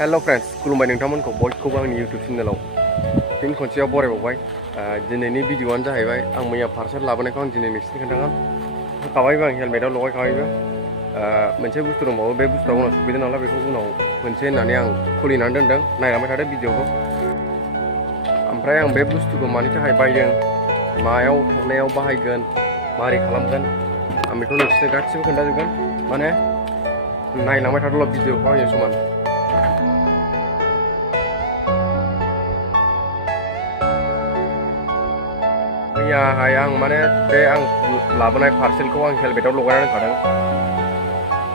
Hello friends खुलुमबाय नोंथांमोनखौ बयखौबो आंनि यूट्यूब चेनेलाव फिन खनसेयाव बरायबावबाय। दिनैनि भिडिअ'आनो जाहैबाय आं मैया पार्सेल लाबोनायखौ आं दिनै नोंसिनि खोन्थागोन। होखाबायबो आं हेलमेटाव लगायखाबायबो। मोनसे बुस्थु दंबावो, बे बुस्थुआ उनाव सफैदों नालाय बेखौ उनाव मोनसे होननानै आं खुलिनानै दोनदों। नायलांबाय थादो भिडिअ'खौ। ओमफ्राय आं बे बुस्थुखौ मानि थाखाय बायदों, मायाव थांनायाव बाहायगोन, मारै खालामगोन, आं बेखौ नोंसिनो गासिबो खोन्थाजोबगोन। माने नायलांबाय थादोल' भिडिअ'खौ आंनि समान। मैयाहाय आं माने बे आं लाबोनाय पार्सेलखौ आं हेलमेटाव लगायना दोनखादों।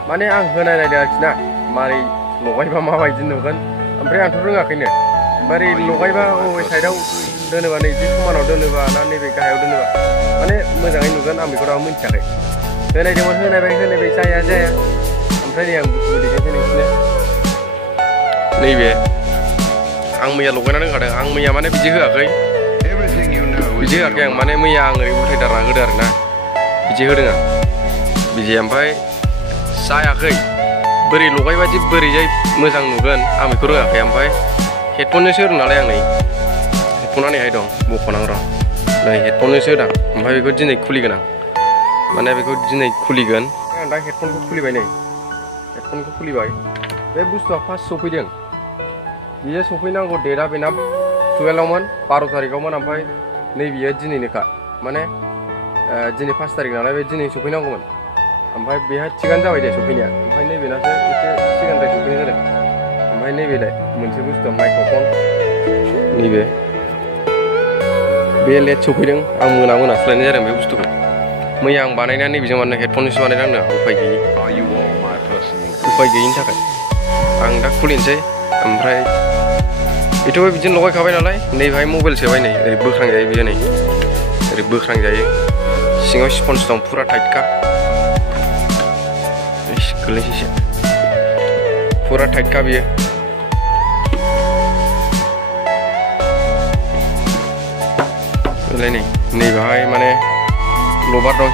माने आं होनाय नायदों आरोखि ना, मारै लगायबा माबायदि नुगोन। ओमफ्राय आंथ' रोङाखैनो, मारै लगायबा बबे साइडआव दोनोबा नैबे समानाव दोनोबा ना नैबे गाहायाव दोनोबा माने मोजाङै नुगोन, आं बेखौ दाबो मिथियाखै। होनायदोंमोन, होनायबाय जाया। ओमफ्राय नै आं बुस्थुखौ देखायनोसै नोंसिनो। नैबे आं मैया लगायना दोनखादों। आं मैया माने बिदि होआखै, आं माने मैया आं ओरै उल्थायदारना होदो आरो ना, बिदि होदों आं बिदि। ओमफ्राय जायाखै, बोरै लगायबादि बोरैजाय मोजां नुगोन आं बेखौ रोङाखै। ओमफ्राय हेडफनजोंसो होदों नालाय आं, नै हेडफना नैहाय दं, बख'नांग र', नै हेडफनजोंसो होदां। ओमफ्राय बेखौ दिनै खुलिगोन आं, माने बेखौ दिनै खुलिगोन। आं दा हेडफनखौ खुलिबाय, नै हेडफनखौ खुलिबाय। बे बुस्थुआ फार्स्ट सफैदों, बियो सफैनांगौ डेटआ बेना 12आवमोन, 12 तारिखआवमोन। ओमफ्राय नै बियो दिनैनोखा, माने दिनै 5 तारिख नालाय बे दिनै सफैनांगौमोन। ओमफ्राय बेहा थिगानो जाबाय दे सफैनाया। ओमफ्राय नैबेनासो एसे सिगांद्राय सफैनाय जादों। ओमफ्राय नैबेलाय मोनसे बुस्थुआ माइक्र'फन, बे लेट सफैदों। आं मोनासो लायनाय जादों बे बुस्थुखौ। मैया आं बानायनाया नैबेजों माने हेडफनजोंसो बानायनांदों, उफाय गैयिनि थाखाय। आं दा खुलिनोसै। ओमफ्राय बेथ' बिदिनो लगायखाबाय नालाय, नैबेहाय मबाइल सोबाय, नै ओरै बोख्रांजायो बियो, नै ओरै बोख्रांजायो। सिङाव स्पन्ज दं, फुरा टाइटखा। गोलैनोसैसो, फुरा टाइटखा बियो। नैबेहाय माने लबार दं,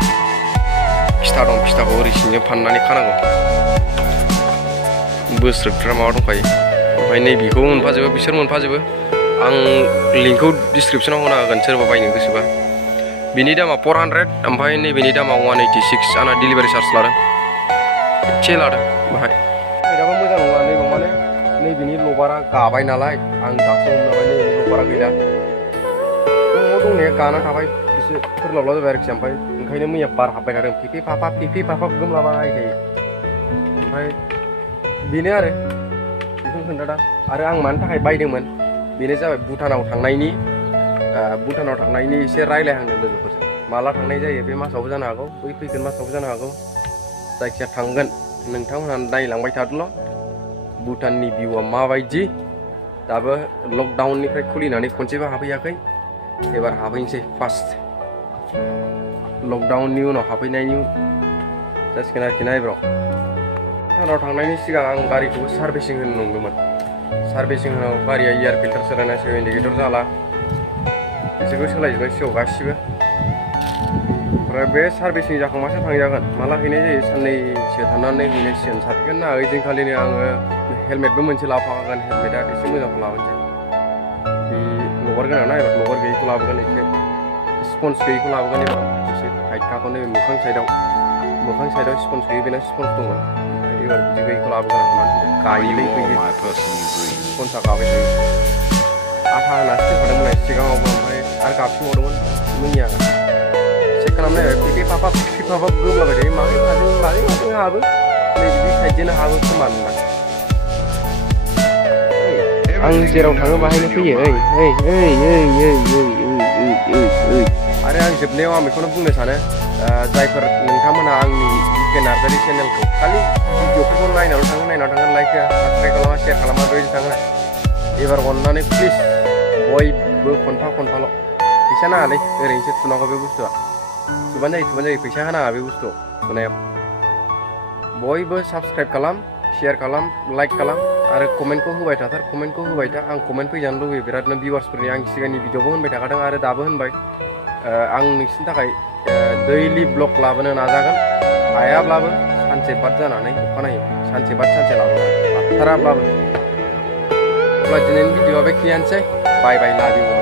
फिथा दं। फिथाखौ ओरै सिंजों फाननानै खानांगौ। बोस्रोदग्रा माबा दंखायो। ओमफ्राय नैबेखौ मोनफाजोबो, बिसोर मोनफाजोबो। आं लिंकखौ डिसक्रिपसनाव होना होगोन सोरबा बायनो गोसोबा। बिनि दामा 400, ओमफ्राय नैबेनि दामा 186। आंना डिलिभारि चार्ज लादों, एसे लादों बाहाय। साइडआबो मोजां नङा, नैबेयाव माने नैबेनि लबारा गाबाय नालाय, आं दासो हमनो हाबाय नैबेनि लबारा गैला। दंनाया गाना थाबाय, एसे फोरलाबला जाबाय आरोखि। ओमफ्राय ओंखायनो मैया बार हाबबाय थादों, फिफि फाफाब गोमलाबाय थायो। ओमफ्राय बेनो आरो बेखौनो खोन्थादों। आरो आं मानि थाखाय बायदोंमोन, बेनो जाबाय भुटानाव थांनायनि एसे रायलायहांदों लोगोफोरजों। माला थांनाय जायो, बे मासावबो जानो हागौ, बै फैगोन मासावबो जानो हागौ। जायखिया थांगोन। नोंथांमोनहा नायलांबाय थादोल', भुटाननि भिउआ माबायदि। दाबो लकडाउननिफ्राय खुलिनानै खनसेबो हाबहैयाखै, एबार हाबहैनोसै फार्स्ट। लकडाउननि उनाव हाबहैनायनि जासिगोन आरोखि ना एबाराव। भुटानाव थांनायनि सिगां आं गारिखौबो सार्भिसिं होनो नंदोंमोन। सार्भिसिं होनांगौ, गारिया इयार फिल्टार सोलायनाय, सेव इन्डिकेटर जाला, बिसोरखौ सोलायजोबनाय सिगाङाव गासिबो। ओमफ्राय बे सार्भिसिं जाखांबासो थांजागोन। माला हैनाय जायो, साननैसो थानानै हैनांसिगोन। सारगोन ना ओइदिनखालिनो आङो हेलमेटबो मोनसे लाबोफाखागोन। हेलमेटआ एसे मोजांखौ लाबोनोसै। बे लबार गोनां ना, एबार लबार गैयैखौ लाबोगोन। एसे स्पन्ज गैयैखौ लाबोगोन एबार, एसे टाइटखाखौ। नैबे मोखां साइडआव स्पन्ज गैयै, बेना स्पन्ज दंमोन। एबार बिदि गैयैखौ लाबोगोन आं। मानो होनबा गायोलै गैयै स्पन्जआ गाबाय थायो। आथा होनासो दोनखादोंमोन आं सिगाङावबो, ओमफ्राय आरो गाबफिनबावदोंमोन मैया। चेक खालामनाय फिफि फाफाब गोमलाबाय थायो। माजों हाबो, नै बिदि साइडजोंनो हाबो खोमा नोंना। आं जेराव थाङो बाहायनो फैयो। आरो आं जोबनायाव आं बेखौनो बुंनो सानो, जायफोर नोंथांमोनहा आंनि इके नार्जारि चेनेलखौ खालि भिडिअफोरखौ नायनाल' थाङो, लाइक होआ, साबसक्राइब खालामा, शेयार खालामा, बेबायदि थाङो। एबार अननानै प्लिज बयबो खनफाल' फैसा नाङालै, ओरैनोसो थुनांगौ बे बुस्थुआ। थुबानो जायो, फैसा होनाङा बे बुस्थुआव थुनायाव। बयबो साबसक्राइब खालाम, शेयार खालाम, लाइक खालाम, आरो कमेन्टखौ होबाय थाथार। कमेन्टखौ होबाय था। आं कमेन्ट फैजानो लुबैयो बिरादनो भिउवार्सफोरनि। आं सिगांनि भिडिअबो होनबाय थाखादों आरो दाबो होनबाय। आं नोंसिनि थाखाय दैलि ब्लग लाबोनो नाजागोन। हायाब्लाबो सानसे बाद जानानै अखानायै, सानसे बाद सानसे लाबोगोन, हाथाराब्लाबो। अब्ला दिनैनि भिडिअआ बेखिनियानोसै बाय बाय लाभ इउ